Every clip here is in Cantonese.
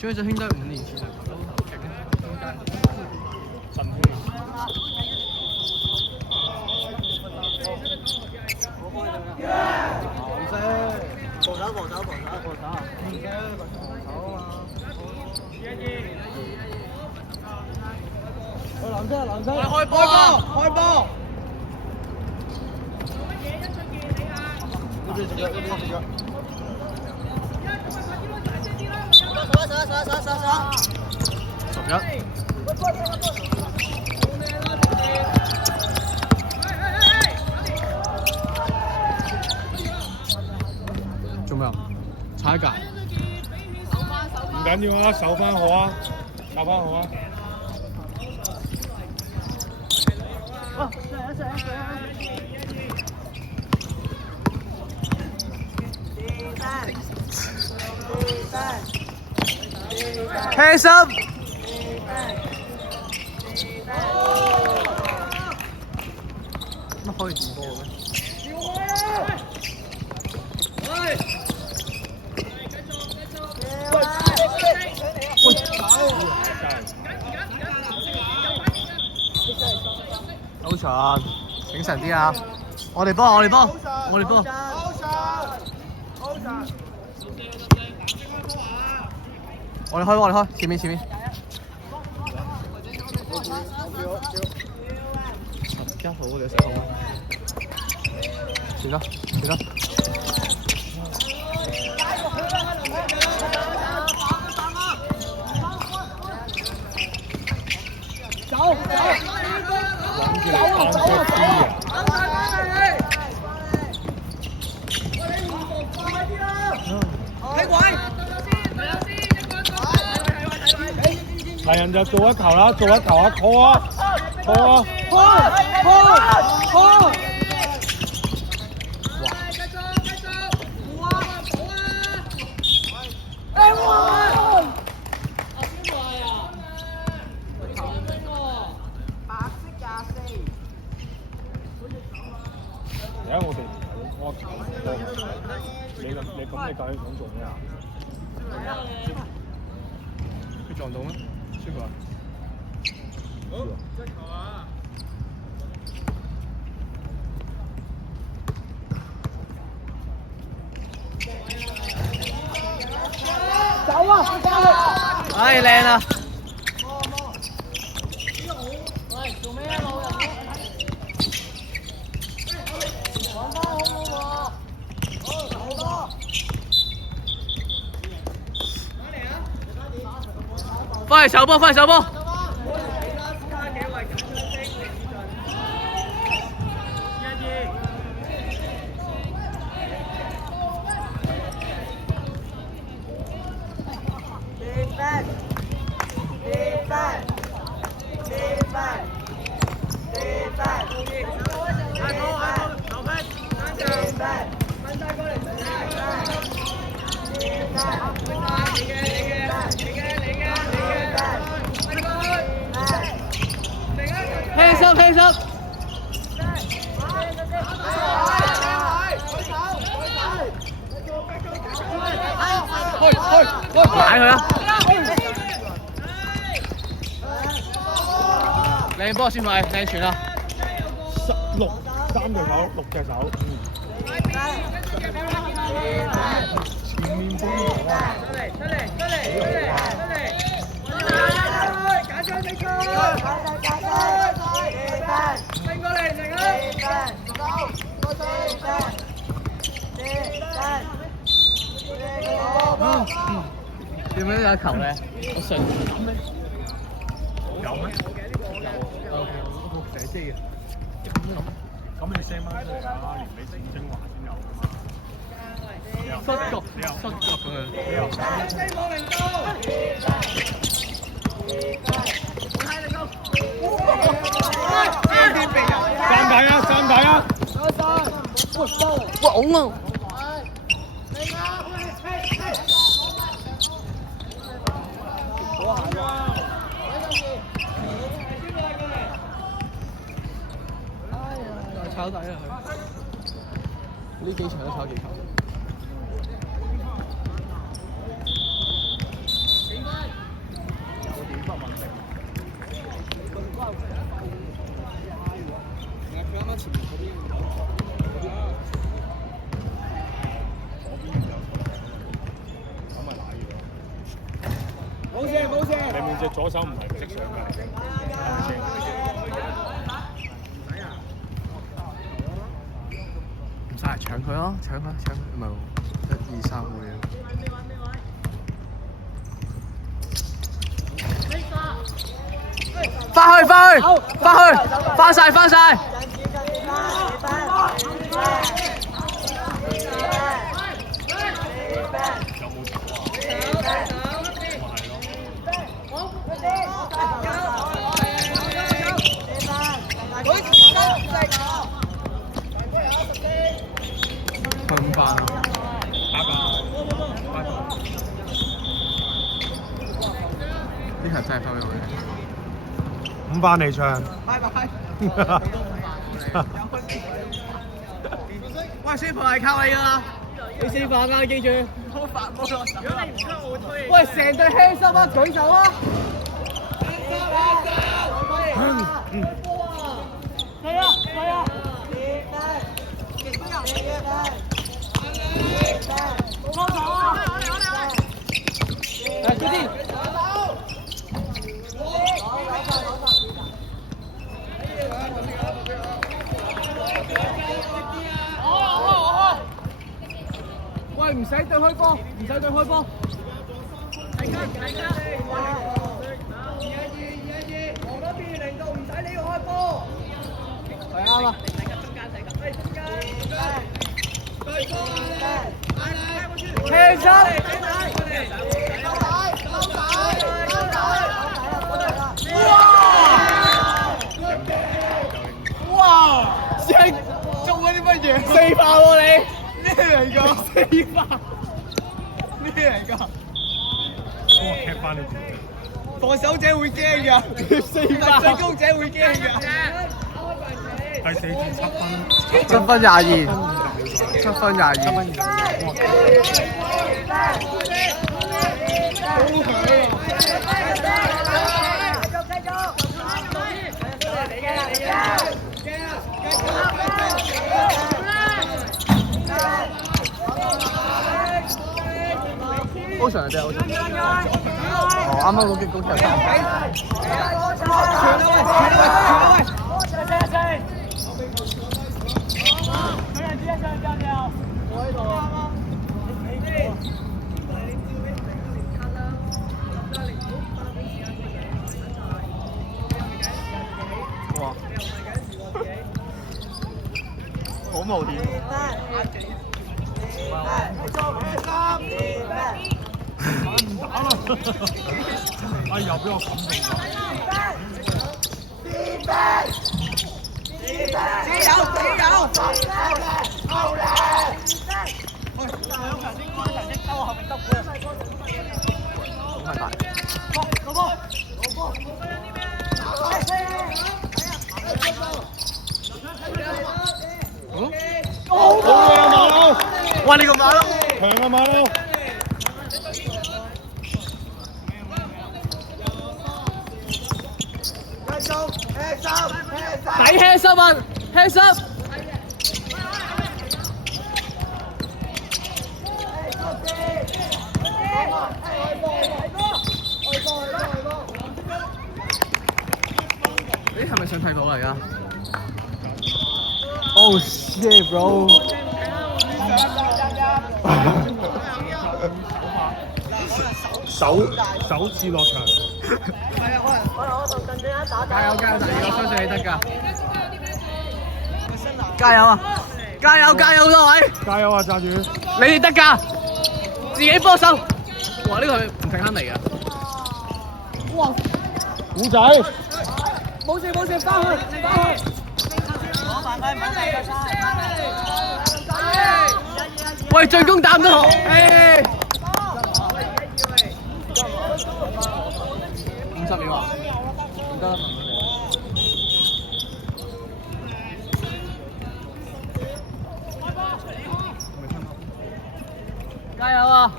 張振興都係5年前嚟都好勁，中間振興。防守，防守，防守，防守，唔識防守啊嘛！去藍色，藍色，開波，開波！呢邊食藥，呢邊食藥。11。做咩啊？踩界。唔緊要啊，守翻好啊，守翻好啊。開心。乜可以電波嘅咩？好長，醒神啲啊！我哋幫，我哋幫，我哋幫。我哋開，我哋開，前面，前面。一號你食好啊！算啦，算啦。走！諗住你單腳啲啊！係人就做一球啦，做一球啊，拖啊，拖啊！拖！而家我哋我你咁你究竟想做咩啊？佢撞到咩？舒服啊！好，即球啊！走啊！唉，靚啊！喂，做咩啊，老人？玩翻好喎！好多。翻嚟手波，翻嚟手波。輕心，輕心。踩佢啊！靚波先快，靚傳啊3隻手，6隻手。前面幫我啊！點樣有球咧？我上有咩？我寫機嘅。咁你 send 翻出嚟啦，連俾整精華先有㗎嘛。摔角咁樣。三大啊！三大啊！哇！拱啊！炒底啊佢！呢幾場都炒幾球。你面隻左手唔係唔識上㗎。唔使搶佢咯，搶佢，唔係喎，1、2、3冇嘢。翻去，翻晒！5班，呢球真係分俾我哋。5班嚟唱。喂，師傅係靠你㗎啦！你4番啊，記住。冇落手。如果你唔出，我會推你。喂，成隊輕心啊，舉手啊！係啊！高手啊！嚟，快啲！喂，唔使對開波，係㗎，我嗰邊0度唔使你開波，係啱啊！輕身，哇！師兄中咗啲乜嘢？4番喎你，咩嚟㗎？4番，咩嚟㗎？我踢翻你條。防守者會驚㗎，4番進攻者會驚㗎。第4節7分7分22，好長嘅啫，好長。哦，啱啱嗰擊高球3分。哇！好無聊。哎呀，俾我感動咗。哇！你個馬騮強啊馬騮！抵輕心啊，輕心！你係咪想睇到啊？而家 ？Oh shit, bro！ 首次落場。加油！第2個相信你得㗎！加油啊！加油！各位！加油啊！炸住！你哋得㗎！自己幫手！哇！呢個係唔停坑嚟㗎！哇！古仔！冇事，翻去！喂，進攻打唔到好！誒！50秒啊！唔得啦！加油啊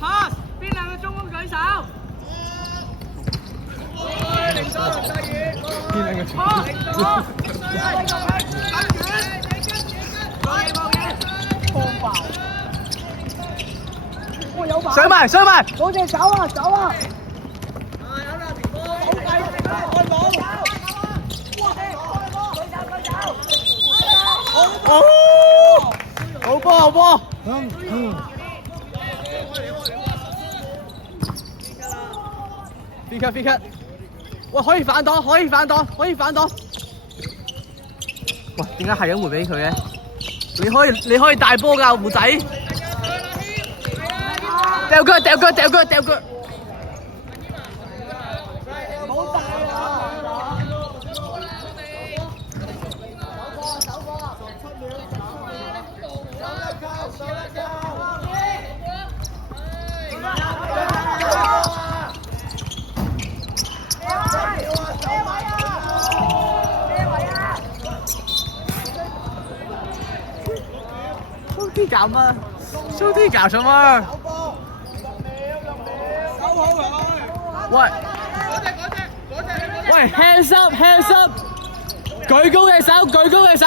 ！pass， 邊兩個中鋒舉手？零多，邊兩個中鋒？冇嘢，放爆！喂，上埋上埋，嗰隻走啊走啊！哦，好波好波。飛咳，喂，可以反擋，可以反擋，可以反擋。喂，點解係咁回俾佢嘅？你可以大波㗎，胡仔。掉腳掉腳掉腳掉腳。收啲搞啊！收啲搞什麼？喂 ，hands up，hands up， 舉高隻手，舉高隻手。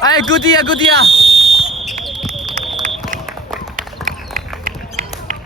哎，good 啲啊，good 啲啊！